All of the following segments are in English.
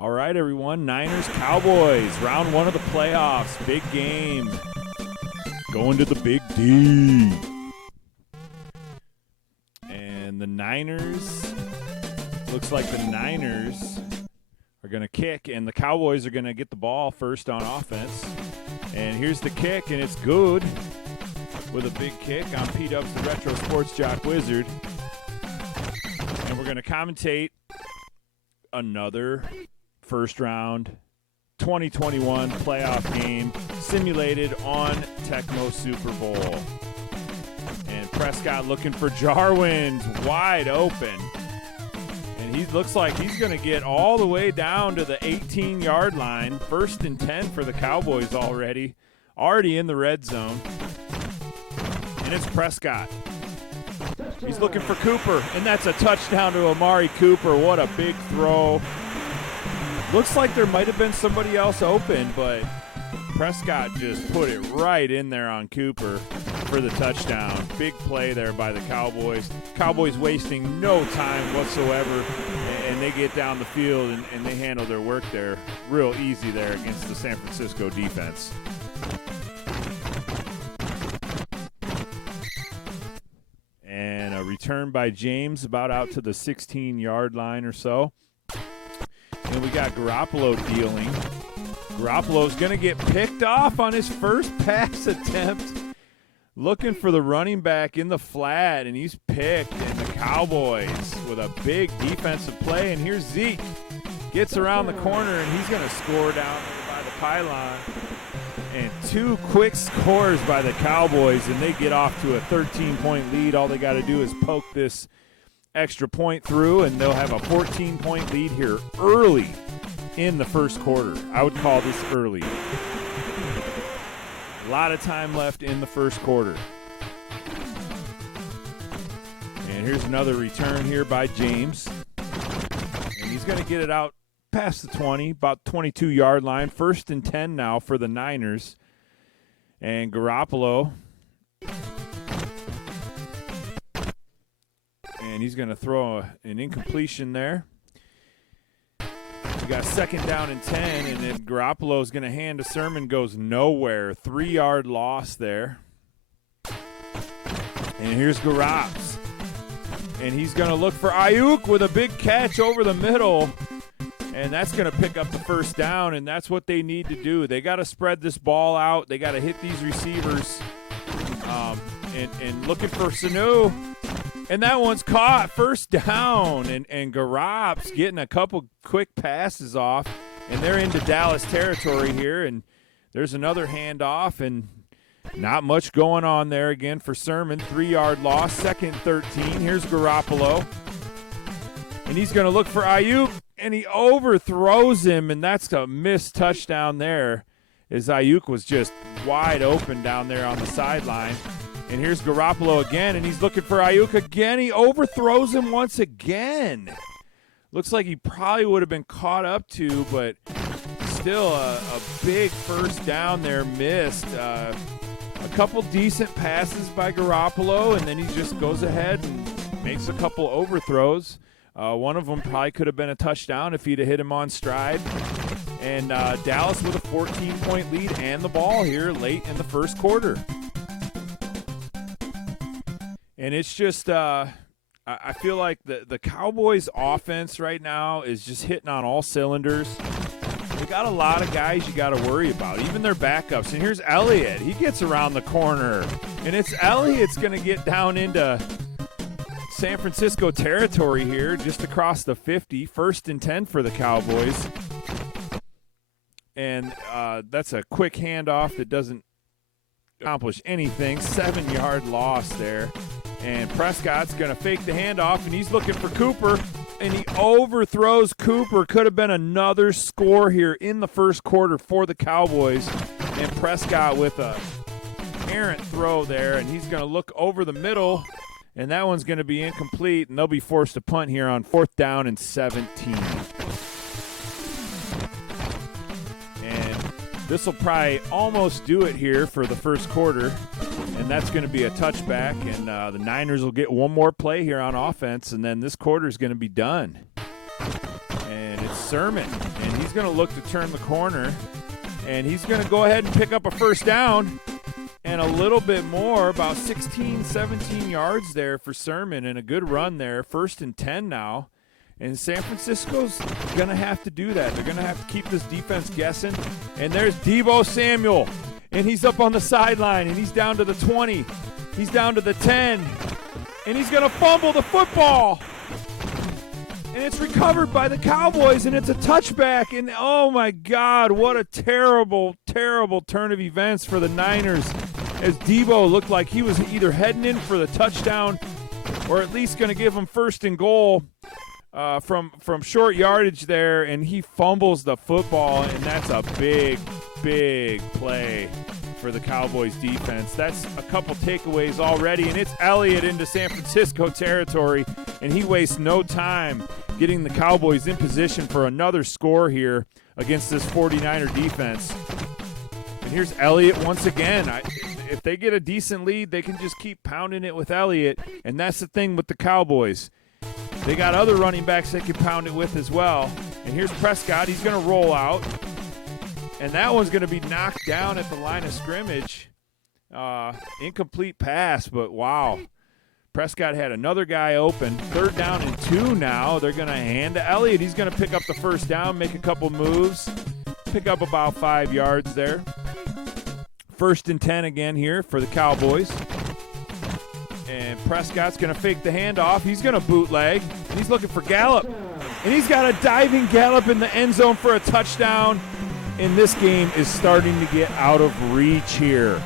All right, everyone. Niners, Cowboys, round one of the playoffs. Big game. Going to the Big D. And the Niners, looks like the Niners are going to kick, and the Cowboys are going to get the ball first on offense. And here's the kick, and it's good with a big kick on P-Dubs, the Retro Sports Jock Wizard. And we're going to commentate another first round 2021 playoff game simulated on Tecmo Super Bowl. And Prescott looking for Jarwin's wide open. And he looks like he's going to get all the way down to the 18-yard line. First and 10 for the Cowboys already in the red zone. And it's Prescott. He's looking for Cooper, and that's a touchdown to Amari Cooper. What a big throw. Looks like there might have been somebody else open, but Prescott just put it right in there on Cooper for the touchdown. Big play there by the Cowboys. Cowboys wasting no time whatsoever, and they get down the field, and they handle their work there real easy there against the San Francisco defense. And a return by James about out to the 16-yard line or so. And we got Garoppolo dealing. Garoppolo's going to get picked off on his first pass attempt. Looking for the running back in the flat, and he's picked. And the Cowboys with a big defensive play. And here's Zeke. Gets around the corner, and he's going to score down by the pylon. And two quick scores by the Cowboys, and they get off to a 13-point lead. All they got to do is poke this extra point through, and they'll have a 14-point lead here early in the first quarter. I would call this early. A lot of time left in the first quarter. And here's another return here by James. And he's going to get it out past the 20, about 22-yard line. First and 10 now for the Niners. And Garoppolo. And he's going to throw an incompletion there. We got second down and 10, and then Garoppolo is going to hand to Sermon, goes nowhere. 3-yard loss there. And here's Garops. And he's going to look for Ayuk with a big catch over the middle. And that's going to pick up the first down, and that's what they need to do. They got to spread this ball out. They got to hit these receivers. And looking for Sanu. And that one's caught, first down, and Garopp's getting a couple quick passes off, and they're into Dallas territory here, and there's another handoff, and not much going on there again for Sermon. 3-yard loss, second 13. Here's Garoppolo, and he's going to look for Ayuk, and he overthrows him, and that's a missed touchdown there, as Ayuk was just wide open down there on the sideline. And here's Garoppolo again, and he's looking for Ayuk again. He overthrows him once again. Looks like he probably would have been caught up to, but still a big first down there missed. A couple decent passes by Garoppolo, and then he just goes ahead and makes a couple overthrows. One of them probably could have been a touchdown if he'd have hit him on stride. And Dallas with a 14-point lead and the ball here late in the first quarter. And it's just, I feel like the Cowboys' offense right now is just hitting on all cylinders. They got a lot of guys you got to worry about, even their backups. And here's Elliott. He gets around the corner. And it's Elliott's going to get down into San Francisco territory here, just across the 50. First and 10 for the Cowboys. And that's a quick handoff that doesn't accomplish anything. 7-yard loss there. And Prescott's going to fake the handoff, and he's looking for Cooper, and he overthrows Cooper. Could have been another score here in the first quarter for the Cowboys. And Prescott with a errant throw there, and he's going to look over the middle, and that one's going to be incomplete, and they'll be forced to punt here on 4th down and 17. And this will probably almost do it here for the first quarter. And that's going to be a touchback, and the Niners will get one more play here on offense, and then this quarter is going to be done. And it's Sermon, and he's going to look to turn the corner, and he's going to go ahead and pick up a first down and a little bit more, about 16, 17 yards there for Sermon, and a good run there. 1st and 10 now, and San Francisco's going to have to do that. They're going to have to keep this defense guessing, and there's Deebo Samuel, and he's up on the sideline, and he's down to the 20. He's down to the 10, and he's going to fumble the football. And it's recovered by the Cowboys, and it's a touchback. And, oh, my God, what a terrible, terrible turn of events for the Niners, as Deebo looked like he was either heading in for the touchdown or at least going to give him 1st and goal from short yardage there, and he fumbles the football, and that's a big, big play for the Cowboys defense. That's a couple takeaways already, and it's Elliott into San Francisco territory, and he wastes no time getting the Cowboys in position for another score here against this 49er defense. And here's Elliott once again. If they get a decent lead, they can just keep pounding it with Elliott, and that's the thing with the Cowboys. They got other running backs they can pound it with as well. And here's Prescott. He's going to roll out, and that one's going to be knocked down at the line of scrimmage. Incomplete pass, but wow. Prescott had another guy open. 3rd down and 2 now. They're going to hand to Elliott. He's going to pick up the first down, make a couple moves, pick up about 5 yards there. 1st and 10 again here for the Cowboys. And Prescott's going to fake the handoff. He's going to bootleg. And he's looking for Gallup. And he's got a diving Gallup in the end zone for a touchdown. And this game is starting to get out of reach here.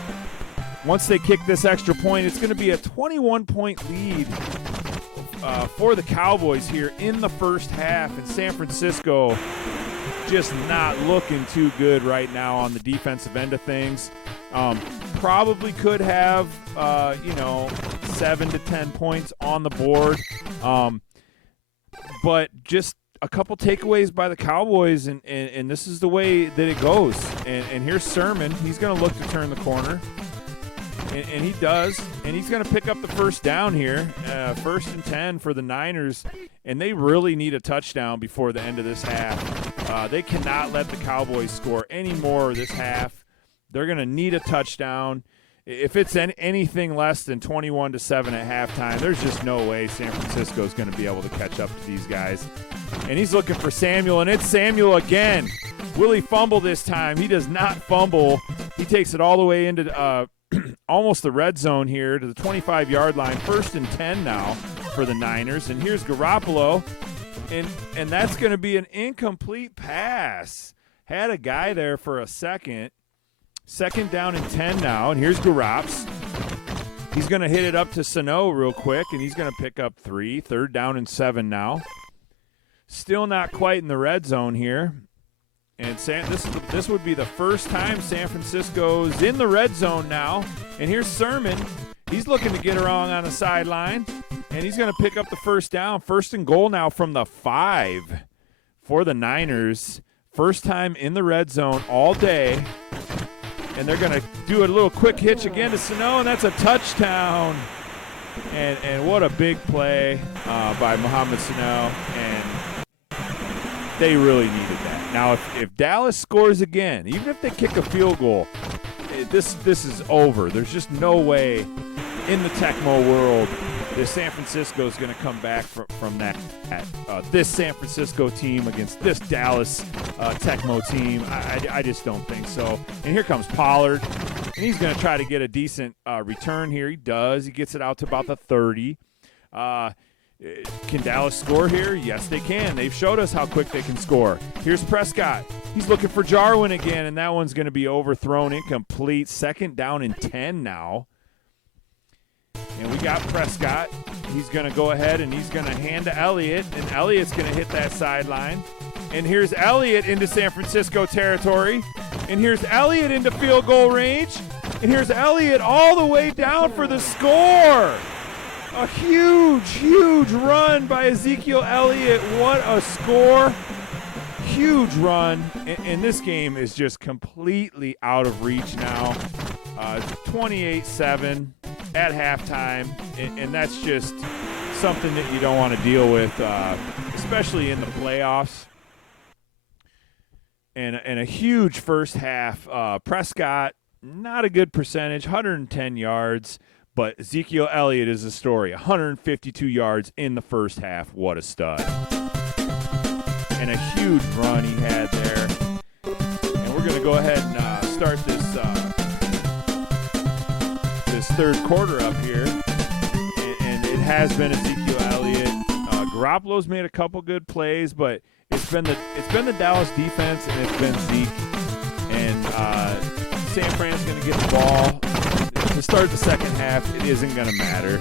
Once they kick this extra point, it's going to be a 21-point lead for the Cowboys here in the first half. And San Francisco just not looking too good right now on the defensive end of things. Probably could have, 7 to 10 points on the board. But just a couple takeaways by the Cowboys, and this is the way that it goes. And here's Sermon. He's going to look to turn the corner. And he does, and he's going to pick up the first down here, 1st and 10 for the Niners, and they really need a touchdown before the end of this half. They cannot let the Cowboys score any more this half. They're going to need a touchdown. If it's anything less than 21-7 at halftime, there's just no way San Francisco is going to be able to catch up to these guys. And he's looking for Samuel, and it's Samuel again. Will he fumble this time? He does not fumble. He takes it all the way into almost the red zone here to the 25-yard line. 1st and 10 now for the Niners. And here's Garoppolo, and that's going to be an incomplete pass. Had a guy there for a second. 2nd down and 10 now, and here's Garops. He's going to hit it up to Sano real quick, and he's going to pick up 3. 3rd down and 7 now. Still not quite in the red zone here. And this would be the first time San Francisco's in the red zone now. And here's Sermon. He's looking to get around on the sideline, and he's going to pick up the first down. 1st and goal now from the 5 for the Niners. First time in the red zone all day. And they're going to do a little quick hitch again to Sano, and that's a touchdown. And what a big play by Mohamed Sano. And they really needed that. Now, if Dallas scores again, even if they kick a field goal, this is over. There's just no way in the Tecmo world that San Francisco is going to come back from that. This San Francisco team against this Dallas Tecmo team, I just don't think so. And here comes Pollard, and he's going to try to get a decent return here. He does. He gets it out to about the 30. Can Dallas score here? Yes, they can. They've showed us how quick they can score. Here's Prescott. He's looking for Jarwin again, and that one's going to be overthrown, incomplete. 2nd down and 10 now. And we got Prescott. He's going to go ahead, and he's going to hand to Elliott, and Elliott's going to hit that sideline. And here's Elliott into San Francisco territory. And here's Elliott into field goal range. And here's Elliott all the way down for the score. A huge, huge run by Ezekiel Elliott. What a score. Huge run. And this game is just completely out of reach now. 28-7 at halftime. And that's just something that you don't want to deal with, especially in the playoffs. and a huge first half. Prescott, not a good percentage, 110 yards, but Ezekiel Elliott is the story. 152 yards in the first half. What a stud. And a huge run he had there. And we're going to go ahead and start this third quarter up here. And it has been Ezekiel Elliott. Garoppolo's made a couple good plays, but it's been the Dallas defense, and it's been Zeke. And San Fran's going to get the ball. To start the second half, it isn't going to matter.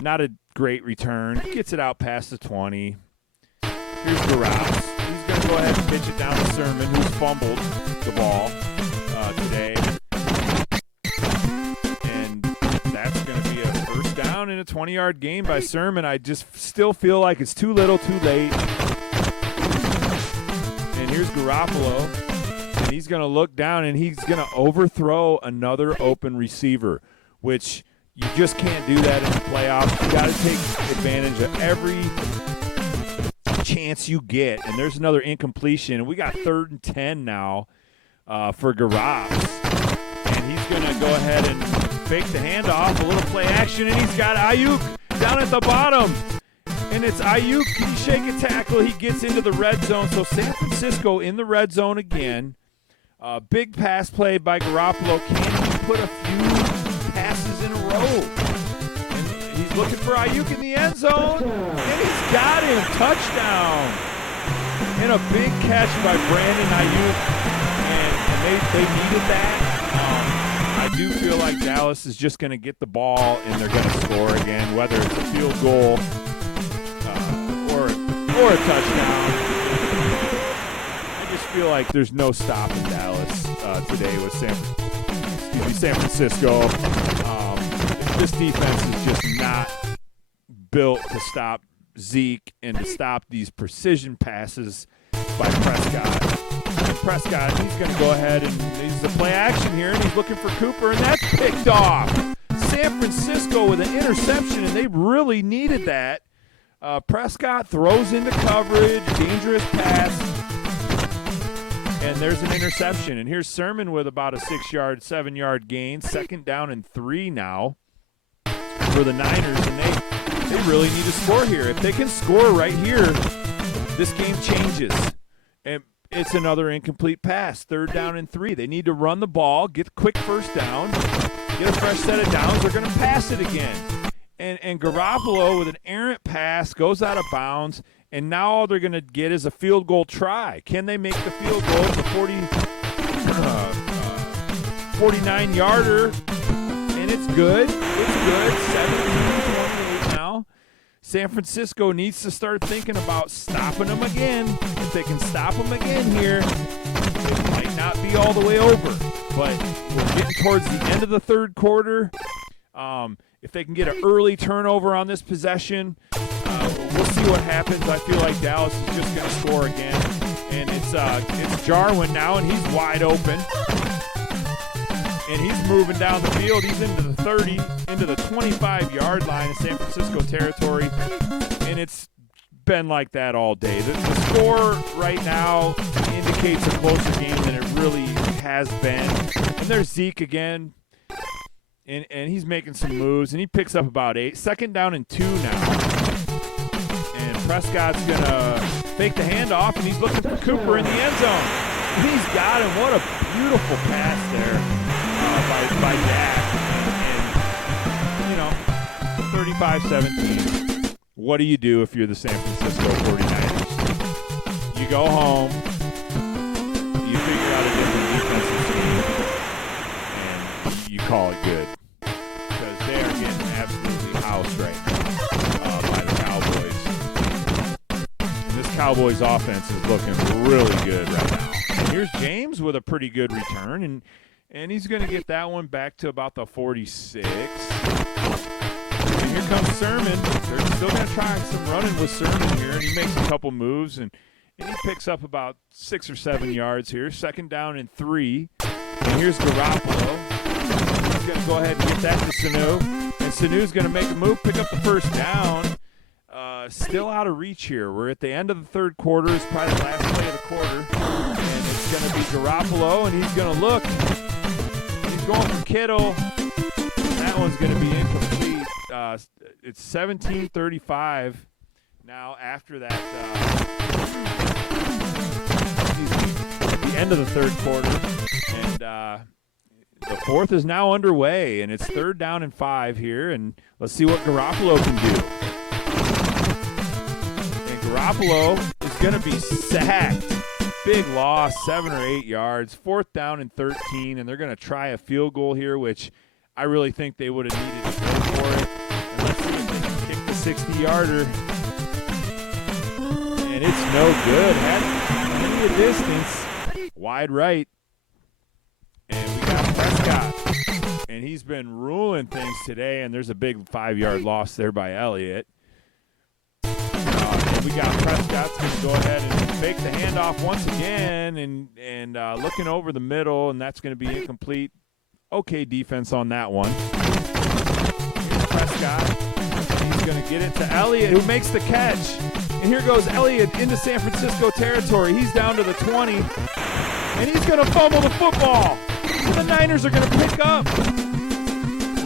Not a great return. Gets it out past the 20. Here's Garoppolo. He's going to go ahead and pitch it down to Sermon, who's fumbled the ball today. And that's going to be a first down in a 20-yard game by Sermon. I just still feel like it's too little, too late. And here's Garoppolo. And he's going to look down, and he's going to overthrow another open receiver, which you just can't do that in the playoffs. You got to take advantage of every chance you get. And there's another incompletion. We got 3rd and 10 now for Garoppolo. And he's going to go ahead and fake the handoff, a little play action, and he's got Ayuk down at the bottom. And it's Ayuk. He shake a tackle. He gets into the red zone. So San Francisco in the red zone again. Big pass play by Garoppolo. Can he put a few passes in a row? And he's looking for Ayuk in the end zone. And he's got him. Touchdown. And a big catch by Brandon Ayuk. And they needed that. I do feel like Dallas is just going to get the ball and they're going to score again, whether it's a field goal or a touchdown. I just feel like there's no stopping Dallas today with San Francisco. This defense is just not built to stop Zeke and to stop these precision passes by Prescott. Prescott, he's going to go ahead and he's the play action here, and he's looking for Cooper, and that's picked off. San Francisco with an interception, and they really needed that. Prescott throws into coverage, dangerous pass, and there's an interception. And here's Sermon with about a 7-yard gain. 2nd down and 3 now for the Niners, and they really need to score here. If they can score right here, this game changes. And it's another incomplete pass. 3rd down and 3. They need to run the ball, get a quick first down, get a fresh set of downs. They're going to pass it again. And Garoppolo with an errant pass goes out of bounds, and now all they're going to get is a field goal try. Can they make the field goal? It's a 49-yarder, and it's good. It's good. 17-28 now. San Francisco needs to start thinking about stopping them again. If they can stop them again here, it might not be all the way over. But we're getting towards the end of the third quarter. If they can get an early turnover on this possession, we'll see what happens. I feel like Dallas is just going to score again. And it's Jarwin now, and he's wide open. And he's moving down the field. He's into the 30, into the 25-yard line of San Francisco territory. And it's been like that all day. The score right now indicates a closer game than it really has been. And there's Zeke again. And he's making some moves. And he picks up about 8. 2nd down and 2 now. And Prescott's going to fake the handoff. And he's looking for Cooper in the end zone. And he's got him. What a beautiful pass there. By Dak. And 35-17. What do you do if you're the San Francisco 49ers? You go home, you figure out a different defensive scheme, and you call it good. Because they are getting absolutely housed right now by the Cowboys. And this Cowboys offense is looking really good right now. And here's James with a pretty good return, and he's going to get that one back to about the 46. And here comes Sermon. They're still going to try some running with Sermon here, and he makes a couple moves, and he picks up about 6 or 7 yards here. 2nd down and 3. And here's Garoppolo. He's going to go ahead and get that to Sanu. And Sanu's going to make a move, pick up the first down. still out of reach here. We're at the end of the third quarter. It's probably the last play of the quarter. And it's going to be Garoppolo, and he's going to look. He's going for Kittle. That one's going to be incomplete. It's 17-35 now after that. The end of the third quarter. And the fourth is now underway, and it's 3rd down and 5 here. And let's see what Garoppolo can do. And Garoppolo is going to be sacked. Big loss, 7 or 8 yards. 4th down and 13, and they're going to try a field goal here, which I really think they would have needed to go for it. And let's see if they can kick the 60-yarder. And it's no good. Had plenty of distance. Wide right. And we got Prescott. And he's been ruling things today, and there's a big 5-yard loss there by Elliott. And we got Prescott's going to go ahead and make the handoff once again and looking over the middle, and that's going to be incomplete. Okay defense on that one. Here's Prescott. He's going to get it to Elliott, who makes the catch. And here goes Elliott into San Francisco territory. He's down to the 20, and he's going to fumble the football. So the Niners are going to pick up.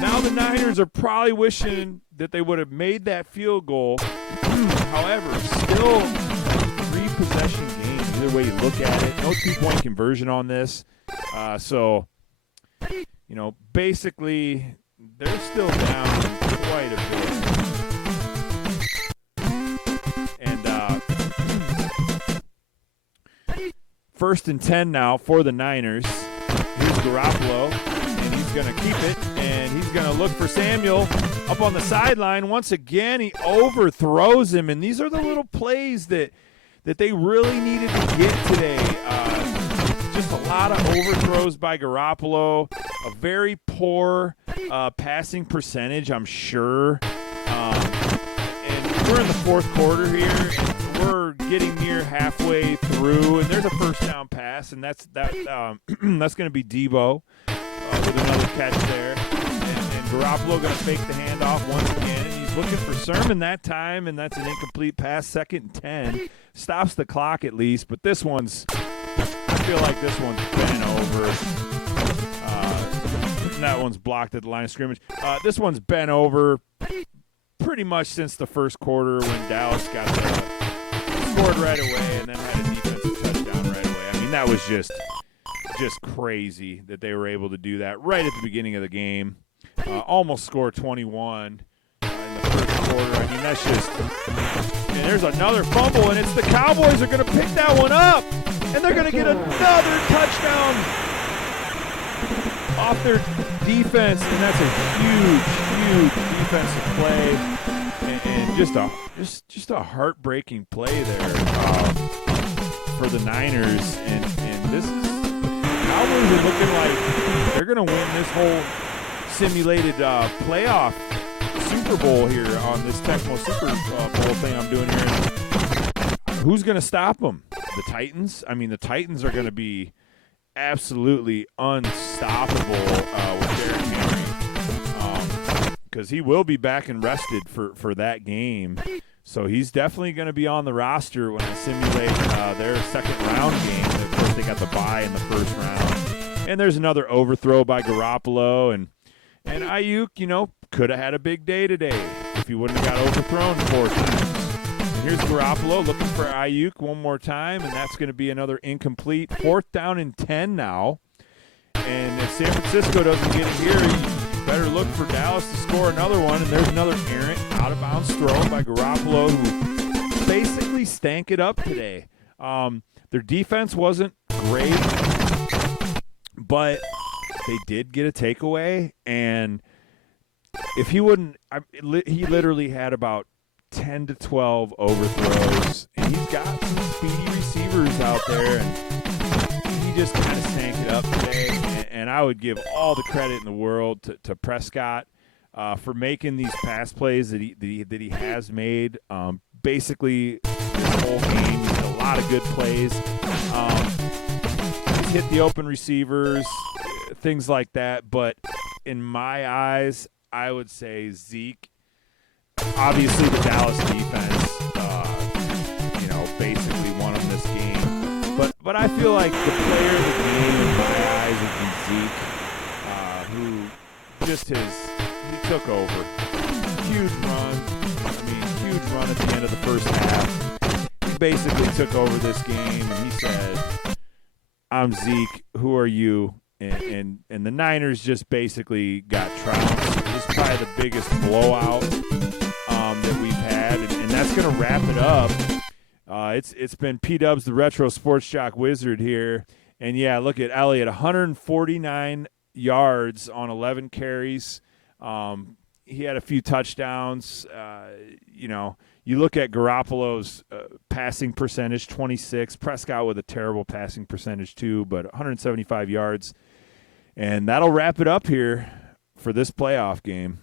Now the Niners are probably wishing that they would have made that field goal. However, still 3-possession game. Either way you look at it. No 2-point conversion on this. So, basically, they're still down quite a bit. And 1st and 10 now for the Niners. Here's Garoppolo, and he's going to keep it, and he's going to look for Samuel up on the sideline. Once again, he overthrows him, and these are the little plays that they really needed to get today. Just a lot of overthrows by Garoppolo, a very poor passing percentage, I'm sure. And we're in the fourth quarter here, and we're getting near halfway through, and there's a 1st down pass, and that's going to be Debo with another catch there. And Garoppolo going to fake the handoff once again, and he's looking for Sermon that time, and that's an incomplete pass. 2nd and 10. Stops the clock at least, but I feel like this one's bent over. That one's blocked at the line of scrimmage. This one's bent over pretty much since the first quarter when Dallas scored right away and then had a defensive touchdown right away. I mean, that was just crazy that they were able to do that right at the beginning of the game. Almost scored 21 in the first quarter. I mean, that's just – and there's another fumble, and it's the Cowboys are going to pick that one up, and they're going to get another touchdown off their defense, and that's a huge defensive play, and just a heartbreaking play there for the Niners. And this is Cowboys are looking like they're going to win this whole simulated playoff Super Bowl here on this Tecmo Super Bowl thing I'm doing here. Who's going to stop them? The Titans? I mean, the Titans are going to be absolutely unstoppable with Derrick Henry, because he will be back and rested for that game. So he's definitely going to be on the roster when I simulate their second round game. Of course, they got the bye in the first round. And there's another overthrow by Garoppolo, and Ayuk, could have had a big day today if he wouldn't have got overthrown 4 times. And here's Garoppolo looking for Ayuk one more time, and that's going to be another incomplete. 4th down and 10 now. And if San Francisco doesn't get it here, you better look for Dallas to score another one. And there's another errant, out-of-bounds throw by Garoppolo, who basically stank it up today. Their defense wasn't great, but they did get a takeaway. And if he wouldn't, he literally had about 10 to 12 overthrows, and he's got some speedy receivers out there, and he just kind of stank it up today. And I would give all the credit in the world to Prescott for making these pass plays that he has made. Basically, this whole game, he's had a lot of good plays. He's hit the open receivers, things like that. But in my eyes, I would say Zeke. Obviously, the Dallas defense basically won them this game. But I feel like the player of the game in my eyes has been Zeke, who just he took over. Huge run. I mean, huge run at the end of the first half. He basically took over this game, and he said, "I'm Zeke. Who are you?" And the Niners just basically got trounced. This is probably the biggest blowout that we've had, and that's going to wrap it up. It's been P-Dubs, the Retro Sports Jock Wizard here. And, yeah, look at Elliott, 149 yards on 11 carries. He had a few touchdowns. You look at Garoppolo's passing percentage, 26. Prescott with a terrible passing percentage too, but 175 yards. And that'll wrap it up here for this playoff game.